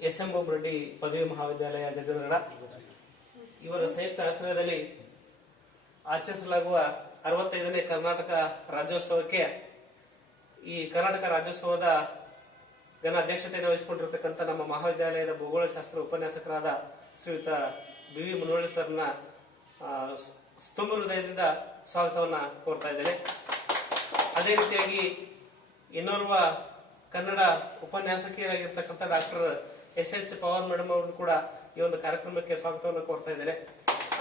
S M Reddy ಪದವಿ ಮಹಾವಿದ್ಯಾಲಯ ಗಜೇಂದ್ರಗಡ ಇವರ ಸಂಯುಕ್ತ ಆಶ್ರಯದಲ್ಲಿ ಆಚರಿಸಲಾಗುವ ಅರವತ್ತೈದನೇ ಕರ್ನಾಟಕ ರಾಜ್ಯೋತ್ಸವಕ್ಕೆ ಈ ಕರ್ನಾಟಕ ರಾಜ್ಯೋತ್ಸವದ ಘನ ಅಧ್ಯಕ್ಷತೆಯನ್ನು ವಹಿಸಿಕೊಂಡಿರತಕ್ಕಂಥ ನಮ್ಮ ಮಹಾವಿದ್ಯಾಲಯದ ಭೂಗೋಳಶಾಸ್ತ್ರ ಉಪನ್ಯಾಸಕರಾದ ಶ್ರೀಯುತ ಬಿ ವಿ ಮುನವಳ್ಳಿ ಸರ್ನ ಸ್ತುಂಬ ಹೃದಯದಿಂದ ಸ್ವಾಗತವನ್ನು ಕೋರ್ತಾ ಇದ್ದೇನೆ. ಅದೇ ರೀತಿಯಾಗಿ ಇನ್ನೋರ್ವ Kannada ಉಪನ್ಯಾಸಕಿಯರಾಗಿರ್ತಕ್ಕಂಥ doctor S H Pawar madam ಅವರು ಕೂಡ ಈ ಒಂದು ಕಾರ್ಯಕ್ರಮಕ್ಕೆ ಸ್ವಾಗತವನ್ನು ಕೋರ್ತಾ ಇದ್ದಾರೆ.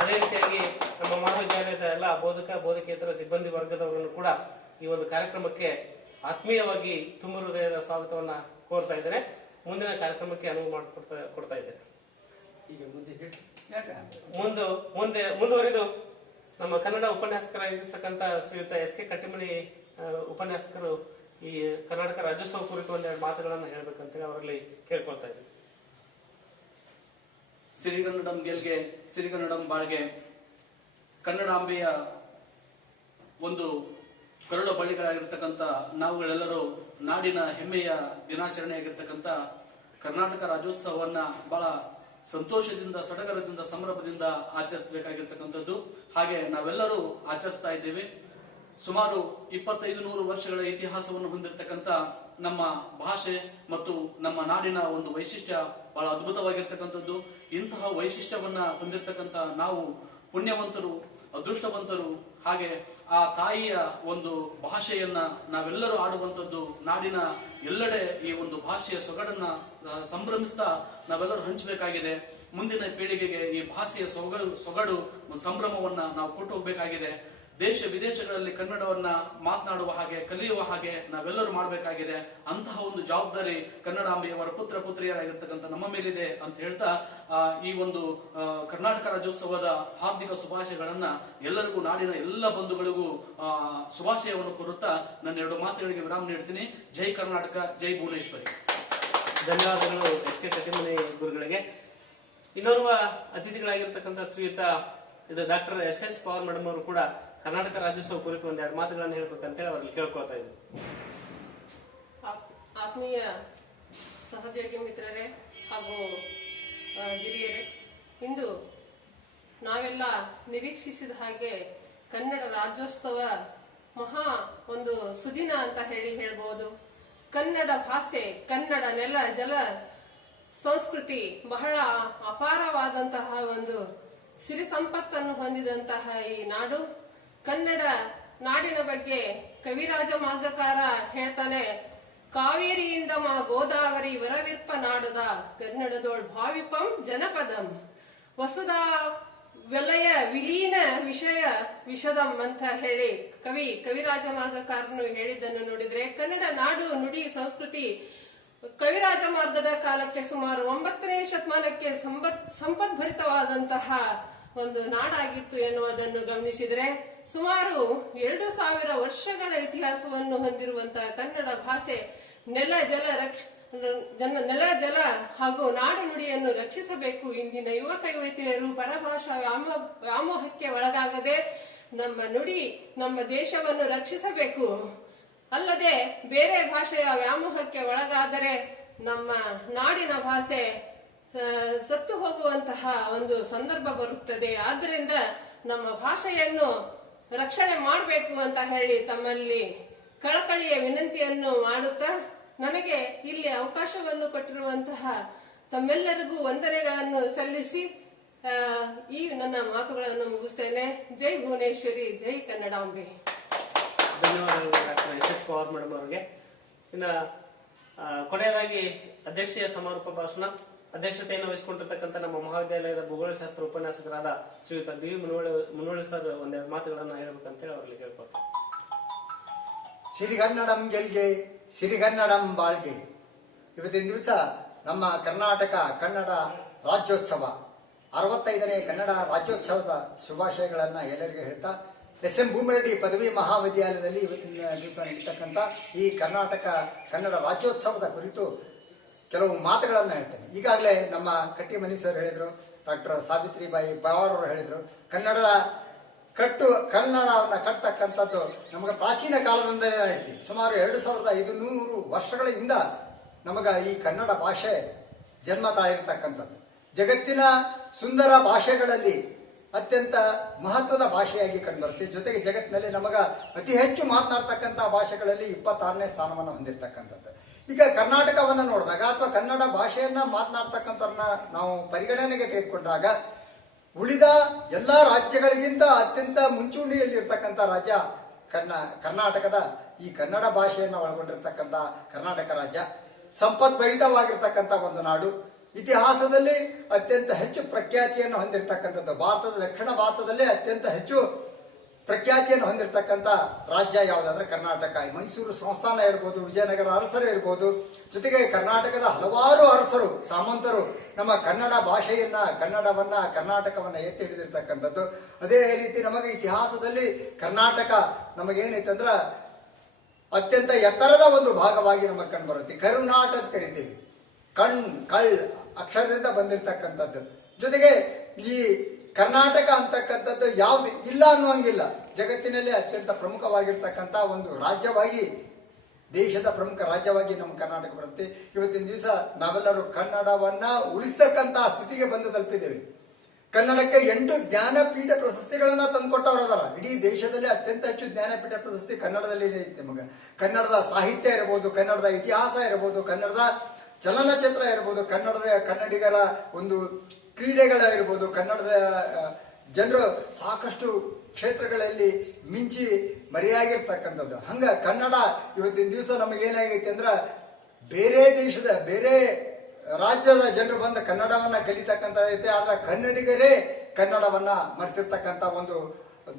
ಅದೇ ರೀತಿಯಾಗಿ ನಮ್ಮ ಮಹಾವಿದ್ಯಾಲಯದ ಎಲ್ಲ ಬೋಧಕ ಬೋಧಕೇತರ ಸಿಬ್ಬಂದಿ ವರ್ಗದವರನ್ನು ಕೂಡ ಈ ಒಂದು ಕಾರ್ಯಕ್ರಮಕ್ಕೆ ಆತ್ಮೀಯವಾಗಿ ತುಂಬ ಹೃದಯದ ಸ್ವಾಗತವನ್ನ ಕೋರ್ತಾ ಇದ್ದಾರೆ. ಮುಂದಿನ ಕಾರ್ಯಕ್ರಮಕ್ಕೆ ಅನುವು ಮಾಡಿಕೊಡ್ತಾ ಕೊಡ್ತಾ ಮುಂದೆ ಹೇಳ್ರಿ. ಮುಂದೆ ಮುಂದೆ ಮುಂದುವರಿದು ನಮ್ಮ ಕನ್ನಡ ಉಪನ್ಯಾಸಕರಾಗಿರ್ತಕ್ಕಂಥ ಶ್ರೀಯುತ ಎಸ್ ಕೆ ಕಟ್ಟಿಮಣಿ ಉಪನ್ಯಾಸಕರು ಈ ಕರ್ನಾಟಕ ರಾಜ್ಯೋತ್ಸವ ಕುರಿತು ಒಂದೆರಡು ಮಾತುಗಳನ್ನು ಹೇಳ್ಬೇಕಂತೇಳಿ ಅವರಲ್ಲಿ ಕೇಳ್ಕೊಳ್ತಾ ಇದ್ದೀನಿ ಸಿರಿಗನ್ನಡಂ ಗೆಲ್ಗೆ, ಸಿರಿಗನ್ನಡಂ ಬಾಳ್ಗೆ ಕನ್ನಡಾಂಬೆಯ ಒಂದು ಕರುಳ ಬಳ್ಳಿಗಳಾಗಿರ್ತಕ್ಕಂಥ ನಾವುಗಳೆಲ್ಲರೂ ನಾಡಿನ ಹೆಮ್ಮೆಯ ದಿನಾಚರಣೆಯಾಗಿರ್ತಕ್ಕಂಥ ಕರ್ನಾಟಕ ರಾಜ್ಯೋತ್ಸವವನ್ನ ಬಹಳ ಸಂತೋಷದಿಂದ, ಸಡಗರದಿಂದ, ಸಂಭ್ರಮದಿಂದ ಆಚರಿಸಬೇಕಾಗಿರ್ತಕ್ಕಂಥದ್ದು. ಹಾಗೆ ನಾವೆಲ್ಲರೂ ಆಚರಿಸ್ತಾ ಇದ್ದೇವೆ. ಸುಮಾರು ಇಪ್ಪತ್ತೈದು ನೂರು ವರ್ಷಗಳ ಇತಿಹಾಸವನ್ನು ಹೊಂದಿರತಕ್ಕಂಥ ನಮ್ಮ ಭಾಷೆ ಮತ್ತು ನಮ್ಮ ನಾಡಿನ ಒಂದು ವೈಶಿಷ್ಟ್ಯ ಬಹಳ ಅದ್ಭುತವಾಗಿರ್ತಕ್ಕಂಥದ್ದು. ಇಂತಹ ವೈಶಿಷ್ಟ್ಯವನ್ನ ಹೊಂದಿರತಕ್ಕಂಥ ನಾವು ಪುಣ್ಯವಂತರು, ಅದೃಷ್ಟವಂತರು, ಹಾಗೆ ಆ ತಾಯಿಯ ಒಂದು ಭಾಷೆಯನ್ನ ನಾವೆಲ್ಲರೂ ಆಡುವಂಥದ್ದು, ನಾಡಿನ ಎಲ್ಲೆಡೆ ಈ ಒಂದು ಭಾಷೆಯ ಸೊಗಡನ್ನ ಸಂಭ್ರಮಿಸ್ತಾ ನಾವೆಲ್ಲರೂ ಹಂಚಬೇಕಾಗಿದೆ. ಮುಂದಿನ ಪೀಳಿಗೆಗೆ ಈ ಭಾಷೆಯ ಸೊಗಡು ಸೊಗಡು ಒಂದು ಸಂಭ್ರಮವನ್ನ ನಾವು ಕೊಟ್ಟು ಹೋಗ್ಬೇಕಾಗಿದೆ. ದೇಶ ವಿದೇಶಗಳಲ್ಲಿ ಕನ್ನಡವನ್ನ ಮಾತನಾಡುವ ಹಾಗೆ ಕಲಿಯುವ ಹಾಗೆ ನಾವೆಲ್ಲರೂ ಮಾಡಬೇಕಾಗಿದೆ. ಅಂತಹ ಒಂದು ಜವಾಬ್ದಾರಿ ಕನ್ನಡಾಂಬೆಯವರ ಪುತ್ರ ಪುತ್ರಿಯರಾಗಿರ್ತಕ್ಕಂಥ ನಮ್ಮ ಮೇಲಿದೆ ಅಂತ ಹೇಳ್ತಾ ಈ ಒಂದು ಕರ್ನಾಟಕ ರಾಜ್ಯೋತ್ಸವದ ಹಾರ್ದಿಕ ಶುಭಾಶಯಗಳನ್ನ ಎಲ್ಲರಿಗೂ ನಾಡಿನ ಎಲ್ಲ ಬಂಧುಗಳಿಗೂ ಆ, ಶುಭಾಶಯವನ್ನು ಕೋರುತ್ತಾ ನನ್ನ ಎರಡು ಮಾತುಗಳಿಗೆ ವಿರಾಮ ನೀಡ್ತೀನಿ. ಜೈ ಕರ್ನಾಟಕ ಜೈ ಭುವನೇಶ್ವರಿ. ಧನ್ಯವಾದಗಳು ಎಸ್ ಕೆ ಕಟಿಮನೆ ಗುರುಗಳಿಗೆ. ಇನ್ನೋರ್ವ ಅತಿಥಿಗಳಾಗಿರ್ತಕ್ಕಂಥ ಶ್ರೀಯುತ ಇದು doctor S H Pawar madam ಅವರು ಕೂಡ ಕರ್ನಾಟಕ ರಾಜ್ಯೋತ್ಸವ ಕುರಿತು ಒಂದೆರಡು ಮಾತುಗಳನ್ನು ಹೇಳ್ಬೇಕಂತೇಳಿ ಅವರಲ್ಲಿ ಕೇಳ್ಕೊಳ್ತಾ ಇದ್ದೀನಿ ಆತ್- ಆತ್ಮೀಯ ಸಹೋದ್ಯೋಗಿ ಮಿತ್ರರೇ ಹಾಗೂ ಹಿರಿಯರೇ, ಇಂದು ನಾವೆಲ್ಲ ನಿರೀಕ್ಷಿಸಿದ ಹಾಗೆ ಕನ್ನಡ ರಾಜ್ಯೋತ್ಸವ ಮಹಾ ಒಂದು ಸುದಿನ ಅಂತ ಹೇಳಿ ಹೇಳ್ಬೋದು. ಕನ್ನಡ ಭಾಷೆ, ಕನ್ನಡ ನೆಲ, ಜಲ, ಸಂಸ್ಕೃತಿ ಬಹಳ ಅಪಾರವಾದಂತಹ ಒಂದು ಸಿರಿ ಸಂಪತ್ತನ್ನು ಹೊಂದಿದಂತಹ ಈ ನಾಡು. ಕನ್ನಡ ನಾಡಿನ ಬಗ್ಗೆ ಕವಿರಾಜ ಮಾರ್ಗಕಾರ ಹೇಳ್ತಾನೆ, ಕಾವೇರಿಯಿಂದ ಮಾ ಗೋದಾವರಿ ವರವಿರ್ಪ ನಾಡದ ಕನ್ನಡದೋಳ್ ಭಾವಿಪಂ ಜನಪದಂ. ವಸುಧಾ ವಲಯ ವಿಲೀನ ವಿಷಯ ವಿಷದಂ ಅಂತ ಹೇಳಿ ಕವಿ ಕವಿರಾಜ ಮಾರ್ಗಕಾರನು ಹೇಳಿದ್ದನ್ನು ನೋಡಿದ್ರೆ ಕನ್ನಡ ನಾಡು, ನುಡಿ, ಸಂಸ್ಕೃತಿ ಕವಿರಾಜ ಮಾರ್ಗದ ಕಾಲಕ್ಕೆ ಸುಮಾರು ಒಂಬತ್ತನೇ ಶತಮಾನಕ್ಕೆ ಸಂಪತ್ ಸಂಪದ್ಭರಿತವಾದಂತಹ ಒಂದು ನಾಡಾಗಿತ್ತು ಎನ್ನುವುದನ್ನು ಗಮನಿಸಿದರೆ ಸುಮಾರು ಎರಡು ಸಾವಿರ ವರ್ಷಗಳ ಇತಿಹಾಸವನ್ನು ಹೊಂದಿರುವಂತಹ ಕನ್ನಡ ಭಾಷೆ ನೆಲ, ಜಲ ರಕ್ಷ ನೆಲ, ಜಲ ಹಾಗೂ ನಾಡು ನುಡಿಯನ್ನು ರಕ್ಷಿಸಬೇಕು. ಇಂದಿನ ಯುವಕ, ಯುವತಿಯರು ಪರಭಾಷಾ ವ್ಯಾಮೋ, ವ್ಯಾಮೋಹಕ್ಕೆ ಒಳಗಾಗದೆ ನಮ್ಮ ನುಡಿ, ನಮ್ಮ ದೇಶವನ್ನು ರಕ್ಷಿಸಬೇಕು. ಅಲ್ಲದೆ ಬೇರೆ ಭಾಷೆಯ ವ್ಯಾಮೋಹಕ್ಕೆ ಒಳಗಾದರೆ ನಮ್ಮ ನಾಡಿನ ಭಾಷೆ ಸತ್ತು ಹೋಗುವಂತಹ ಒಂದು ಸಂದರ್ಭ ಬರುತ್ತದೆ. ಆದ್ದರಿಂದ ನಮ್ಮ ಭಾಷೆಯನ್ನು ರಕ್ಷಣೆ ಮಾಡಬೇಕು ಅಂತ ಹೇಳಿ ತಮ್ಮಲ್ಲಿ ಕಳಕಳಿಯ ವಿನಂತಿಯನ್ನು ಮಾಡುತ್ತಾ ನನಗೆ ಇಲ್ಲಿ ಅವಕಾಶವನ್ನು ಕೊಟ್ಟಿರುವಂತಹ ತಮ್ಮೆಲ್ಲರಿಗೂ ವಂದನೆಗಳನ್ನು ಸಲ್ಲಿಸಿ ಈ ನನ್ನ ಮಾತುಗಳನ್ನು ಮುಗಿಸ್ತೇನೆ. ಜೈ ಭುವನೇಶ್ವರಿ, ಜೈ ಕನ್ನಡಾಂಬೆ. ಧನ್ಯವಾದಗಳು ಎಸ್ ಅವರಿಗೆ. ಕೊನೆಯದಾಗಿ ಅಧ್ಯಕ್ಷೀಯ ಸಮಾರೋಪ ಭಾಷಣ. ಅಧ್ಯಕ್ಷತೆಯನ್ನು ವಹಿಸಿಕೊಂಡಿರ್ತಕ್ಕಂಥ ನಮ್ಮ ಮಹಾವಿದ್ಯಾಲಯದ ಭೂಗೋಳಶಾಸ್ತ್ರ ಉಪನ್ಯಾಸಕರಾದ ಶ್ರೀಯುತ ಬಿ ಮುನೋಳ ಮುನವಳ್ಳಿ ಸರ್ ಒಂದೆರಡು ಮಾತುಗಳನ್ನು ಹೇಳ್ಬೇಕಂತೇಳಿ ಅವರಲ್ಲಿ ಹೇಳ್ಬೋದು ಸಿರಿಗನ್ನಡಂ ಗೆಲ್ಗೆ, ಸಿರಿಗನ್ನಡಂ ಬಾಳ್ಗೆ. ಇವತ್ತಿನ ದಿವಸ ನಮ್ಮ ಕರ್ನಾಟಕ ಕನ್ನಡ ರಾಜ್ಯೋತ್ಸವ. ಅರವತ್ತೈದನೇ ಕನ್ನಡ ರಾಜ್ಯೋತ್ಸವದ ಶುಭಾಶಯಗಳನ್ನು ಎಲ್ಲರಿಗೂ ಹೇಳ್ತಾ, ಎಸ್ ಎಂ ಭೂಮಿರೆಡ್ಡಿ ಪದವಿ ಮಹಾವಿದ್ಯಾಲಯದಲ್ಲಿ ಇವತ್ತಿನ ದಿವಸ ನಡೀತಕ್ಕಂಥ ಈ ಕರ್ನಾಟಕ ಕನ್ನಡ ರಾಜ್ಯೋತ್ಸವದ ಕುರಿತು ಕೆಲವು ಮಾತುಗಳನ್ನು ಹೇಳ್ತೇನೆ. ಈಗಾಗಲೇ ನಮ್ಮ ಕಟ್ಟಿಮನಿ ಸರ್ ಹೇಳಿದರು, ಡಾಕ್ಟರ್ ಸಾವಿತ್ರಿಬಾಯಿ ಪವಾರ್ ಅವರು ಹೇಳಿದರು, ಕನ್ನಡದ ಕಟ್ಟು, ಕನ್ನಡವನ್ನು ಕಟ್ಟತಕ್ಕಂಥದ್ದು ನಮಗೆ ಪ್ರಾಚೀನ ಕಾಲದಿಂದಲೇ ಐತಿ ಸುಮಾರು ಎರಡು ಸಾವಿರದ ಐದು ನೂರು ವರ್ಷಗಳಿಂದ ನಮಗೆ ಈ ಕನ್ನಡ ಭಾಷೆ ಜನ್ಮ ತಾಯಿರ್ತಕ್ಕಂಥದ್ದು ಜಗತ್ತಿನ ಸುಂದರ ಭಾಷೆಗಳಲ್ಲಿ ಅತ್ಯಂತ ಮಹತ್ವದ ಭಾಷೆಯಾಗಿ ಕಂಡುಬರುತ್ತೆ. ಜೊತೆಗೆ ಜಗತ್ತಿನಲ್ಲಿ ನಮಗ ಅತಿ ಹೆಚ್ಚು ಮಾತನಾಡ್ತಕ್ಕಂಥ ಭಾಷೆಗಳಲ್ಲಿ ಇಪ್ಪತ್ತಾರನೇ ಸ್ಥಾನವನ್ನು ಹೊಂದಿರತಕ್ಕಂಥದ್ದು. ಈಗ ಕರ್ನಾಟಕವನ್ನು ನೋಡಿದಾಗ ಅಥವಾ ಕನ್ನಡ ಭಾಷೆಯನ್ನ ಮಾತನಾಡ್ತಕ್ಕಂಥವ್ರನ್ನ ನಾವು ಪರಿಗಣನೆಗೆ ತೆಗೆದುಕೊಂಡಾಗ, ಉಳಿದ ಎಲ್ಲ ರಾಜ್ಯಗಳಿಗಿಂತ ಅತ್ಯಂತ ಮುಂಚೂಣಿಯಲ್ಲಿರ್ತಕ್ಕಂಥ ರಾಜ್ಯ ಕರ್ನ, ಕರ್ನಾಟಕದ ಈ ಕನ್ನಡ ಭಾಷೆಯನ್ನು ಒಳಗೊಂಡಿರ್ತಕ್ಕಂಥ ಕರ್ನಾಟಕ ರಾಜ್ಯ. ಸಂಪದ್ಭರಿತವಾಗಿರ್ತಕ್ಕಂಥ ಒಂದು ನಾಡು. ಇತಿಹಾಸದಲ್ಲಿ ಅತ್ಯಂತ ಹೆಚ್ಚು ಪ್ರಖ್ಯಾತಿಯನ್ನು ಹೊಂದಿರತಕ್ಕಂಥದ್ದು ಭಾರತದ ದಕ್ಷಿಣ ಭಾರತದಲ್ಲೇ ಅತ್ಯಂತ ಹೆಚ್ಚು ಪ್ರಖ್ಯಾತಿಯನ್ನು ಹೊಂದಿರತಕ್ಕಂಥ ರಾಜ್ಯ ಯಾವುದಂದ್ರೆ ಕರ್ನಾಟಕ. ಮೈಸೂರು ಸಂಸ್ಥಾನ ಇರ್ಬೋದು, ವಿಜಯನಗರ ಅರಸರು ಇರ್ಬೋದು, ಜೊತೆಗೆ ಕರ್ನಾಟಕದ ಹಲವಾರು ಅರಸರು, ಸಾಮಂತರು ನಮ್ಮ ಕನ್ನಡ ಭಾಷೆಯನ್ನ, ಕನ್ನಡವನ್ನ, ಕರ್ನಾಟಕವನ್ನ ಎತ್ತಿ ಹಿಡಿದಿರ್ತಕ್ಕಂಥದ್ದು. ಅದೇ ರೀತಿ ನಮಗೆ ಇತಿಹಾಸದಲ್ಲಿ ಕರ್ನಾಟಕ ನಮಗೇನೈತಂದ್ರ ಅತ್ಯಂತ ಎತ್ತರದ ಒಂದು ಭಾಗವಾಗಿ ನಮಗೆ ಕಂಡು ಬರುತ್ತೆ. ಕರುನಾಟ ಅಂತ ಕರಿತೀವಿ. ಕಣ್, ಕಳ್ ಅಕ್ಷರದಿಂದ ಬಂದಿರತಕ್ಕಂಥದ್ದು. ಜೊತೆಗೆ ಈ ಕರ್ನಾಟಕ ಅಂತಕ್ಕಂಥದ್ದು ಯಾವ್ದು ಇಲ್ಲ ಅನ್ನುವಂಗಿಲ್ಲ. ಜಗತ್ತಿನಲ್ಲಿ ಅತ್ಯಂತ ಪ್ರಮುಖವಾಗಿರ್ತಕ್ಕಂಥ ಒಂದು ರಾಜ್ಯವಾಗಿ, ದೇಶದ ಪ್ರಮುಖ ರಾಜ್ಯವಾಗಿ ನಮ್ಮ ಕರ್ನಾಟಕ ಬರುತ್ತೆ. ಇವತ್ತಿನ ದಿವಸ ನಾವೆಲ್ಲರೂ ಕನ್ನಡವನ್ನ ಉಳಿಸ್ತಕ್ಕಂತಹ ಸ್ಥಿತಿಗೆ ಬಂದು ತಲುಪಿದ್ದೇವೆ. ಕನ್ನಡಕ್ಕೆ ಎಂಟು ಜ್ಞಾನಪೀಠ ಪ್ರಶಸ್ತಿಗಳನ್ನ ತಂದುಕೊಟ್ಟವರದಾರ ಇಡೀ ದೇಶದಲ್ಲಿ ಅತ್ಯಂತ ಹೆಚ್ಚು ಜ್ಞಾನಪೀಠ ಪ್ರಶಸ್ತಿ ಕನ್ನಡದಲ್ಲಿ ಐತೆ ನಮಗೆ. ಕನ್ನಡದ ಸಾಹಿತ್ಯ ಇರಬಹುದು ಕನ್ನಡದ ಇತಿಹಾಸ ಇರಬಹುದು ಕನ್ನಡದ ಚಲನಚಿತ್ರ ಇರಬಹುದು ಕನ್ನಡದ ಕನ್ನಡಿಗರ ಒಂದು ಕ್ರೀಡೆಗಳ ಇರ್ಬೋದು ಕನ್ನಡದ ಜನರು ಸಾಕಷ್ಟು ಕ್ಷೇತ್ರಗಳಲ್ಲಿ ಮಿಂಚಿ ಮರೆಯಾಗಿರ್ತಕ್ಕಂಥದ್ದು. ಹಂಗ ಕನ್ನಡ ಇವತ್ತಿನ ದಿವಸ ನಮಗೇನಾಗೈತೆ ಅಂದ್ರೆ ಬೇರೆ ದೇಶದ, ಬೇರೆ ರಾಜ್ಯದ ಜನರು ಬಂದು ಕನ್ನಡವನ್ನ ಕಲಿತಕ್ಕಂಥ ಐತೆ ಆದ್ರೆ ಕನ್ನಡಿಗರೇ ಕನ್ನಡವನ್ನ ಮರೆತಿರ್ತಕ್ಕಂಥ ಒಂದು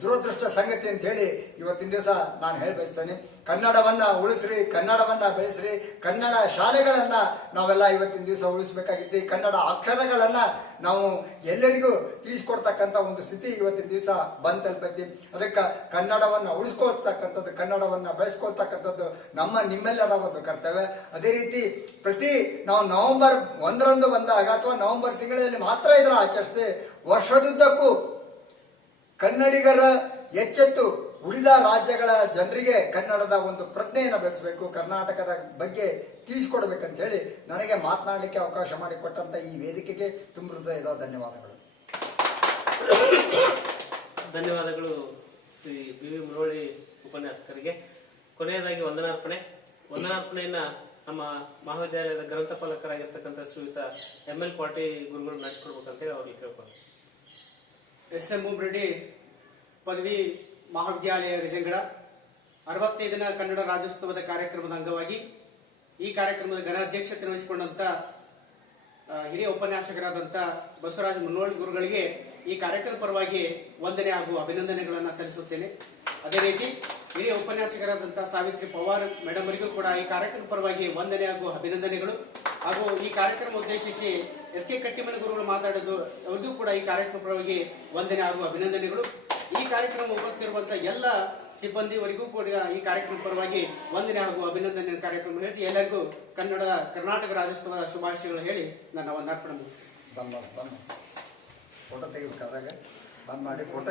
ದುರದೃಷ್ಟ ಸಂಗತಿ ಅಂತ ಹೇಳಿ ಇವತ್ತಿನ ದಿವಸ ನಾನು ಹೇಳಿ ಬಯಸ್ತೇನೆ ಕನ್ನಡವನ್ನ ಉಳಿಸ್ರಿ, ಕನ್ನಡವನ್ನ ಬೆಳೆಸ್ರಿ, ಕನ್ನಡ ಶಾಲೆಗಳನ್ನ ನಾವೆಲ್ಲ ಇವತ್ತಿನ ದಿವಸ ಉಳಿಸ್ಬೇಕಾಗಿತ್ತು. ಕನ್ನಡ ಅಕ್ಷರಗಳನ್ನ ನಾವು ಎಲ್ಲರಿಗೂ ತಿಳಿಸ್ಕೊಡ್ತಕ್ಕಂಥ ಒಂದು ಸ್ಥಿತಿ ಇವತ್ತಿನ ದಿವಸ ಬಂದ್ ತಲುಪೈತಿ ಅದಕ್ಕೆ ಕನ್ನಡವನ್ನ ಉಳಿಸ್ಕೊಳ್ತಕ್ಕಂಥದ್ದು, ಕನ್ನಡವನ್ನ ಬೆಳೆಸ್ಕೊಳ್ತಕ್ಕಂಥದ್ದು ನಮ್ಮ ನಿಮ್ಮೆಲ್ಲರ ಒಂದು ಕರ್ತವ್ಯ. ಅದೇ ರೀತಿ ಪ್ರತಿ ನಾವು ನವೆಂಬರ್ ಒಂದರಂದು ಬಂದಾಗ ಅಥವಾ ನವೆಂಬರ್ ತಿಂಗಳಲ್ಲಿ ಮಾತ್ರ ಇದನ್ನು ಆಚರಿಸ್ತೇವೆ ವರ್ಷದುದ್ದಕ್ಕೂ ಕನ್ನಡಿಗರ ಎಚ್ಚೆತ್ತು ಉಳಿದ ರಾಜ್ಯಗಳ ಜನರಿಗೆ ಕನ್ನಡದ ಒಂದು ಪ್ರಜ್ಞೆಯನ್ನು ಬೆಳೆಸಬೇಕು, ಕರ್ನಾಟಕದ ಬಗ್ಗೆ ತಿಳಿಸ್ಕೊಡ್ಬೇಕಂತ ಹೇಳಿ ನನಗೆ ಮಾತನಾಡಲಿಕ್ಕೆ ಅವಕಾಶ ಮಾಡಿಕೊಟ್ಟಂತ ಈ ವೇದಿಕೆಗೆ ತುಂಬ ಹೃದಯದ ಧನ್ಯವಾದಗಳು. ಧನ್ಯವಾದಗಳು ಶ್ರೀ ಬಿ ವಿ ಮುರಳಿ ಉಪನ್ಯಾಸಕರಿಗೆ. ಕೊನೆಯದಾಗಿ ವಂದನಾರ್ಪಣೆ. ವಂದನಾರ್ಪಣೆಯನ್ನ ನಮ್ಮ ಮಹಾವಿದ್ಯಾಲಯದ ಗ್ರಂಥಪಾಲಕರಾಗಿರ್ತಕ್ಕಂಥ ಶ್ರೀಯುತ ಎಂ ಎಲ್ ಪಾಟಿ ಗುರುಗಳು ನಡೆಸ್ಕೊಡ್ಬೇಕಂತೇಳಿ ಅವ್ರಿಗೆ ಕೇಳ್ಕೊಂಡು ಎಸ್ ಎಂ ಉಮ್ರೆಡ್ಡಿ ಪದವಿ ಮಹಾವಿದ್ಯಾಲಯ ಗಜಂಗಳ ಅರವತ್ತೈದನ ಕನ್ನಡ ರಾಜ್ಯೋತ್ಸವದ ಕಾರ್ಯಕ್ರಮದ ಅಂಗವಾಗಿ ಈ ಕಾರ್ಯಕ್ರಮದ ಗಣಾಧ್ಯಕ್ಷತೆ ವಹಿಸಿಕೊಂಡಂತ ಹಿರಿಯ ಉಪನ್ಯಾಸಕರಾದಂಥ ಬಸವರಾಜ ಮುನ್ನೋಳಿ ಗುರುಗಳಿಗೆ ಈ ಕಾರ್ಯಕ್ರಮದ ಪರವಾಗಿ ವಂದನೆ ಹಾಗೂ ಅಭಿನಂದನೆಗಳನ್ನು ಸಲ್ಲಿಸುತ್ತೇನೆ. ಅದೇ ರೀತಿ ಹಿರಿಯ ಉಪನ್ಯಾಸಕರಾದಂತಹ ಸಾವಿತ್ರಿ ಪವಾರ್ ಮೇಡಮ್ ಅವರಿಗೂ ಕೂಡ ಈ ಕಾರ್ಯಕ್ರಮದ ಪರವಾಗಿ ವಂದನೆ ಹಾಗೂ ಅಭಿನಂದನೆಗಳು. ಹಾಗೂ ಈ ಕಾರ್ಯಕ್ರಮ ಉದ್ದೇಶಿಸಿ ಎಸ್ ಕೆ ಕಟ್ಟಿಮನ ಗುರುಗಳು ಮಾತಾಡೋದು, ಅವರಿಗೂ ಕೂಡ ಈ ಕಾರ್ಯಕ್ರಮ ಪರವಾಗಿ ವಂದನೆ ಹಾಗೂ ಅಭಿನಂದನೆಗಳು. ಈ ಕಾರ್ಯಕ್ರಮ ಹೋಗುತ್ತಿರುವಂತಹ ಎಲ್ಲ ಸಿಬ್ಬಂದಿವರಿಗೂ ಕೂಡ ಈ ಕಾರ್ಯಕ್ರಮ ಪರವಾಗಿ ವಂದನೆ ಹಾಗೂ ಅಭಿನಂದನೆ ಕಾರ್ಯಕ್ರಮ ಹೇಳಿ ಎಲ್ಲರಿಗೂ ಕನ್ನಡ ಕರ್ನಾಟಕ ರಾಜ್ಯೋತ್ಸವದ ಶುಭಾಶಯಗಳು ಹೇಳಿ ನನ್ನ ಒಂದು ಅರ್ಪಣೆ ಮುಗಿಸ್ತೇನೆ. ಫೋಟೋ ತೆಗಿಬೇಕಾದಾಗ ಬಂದ್ ಮಾಡಿ ಫೋಟೋ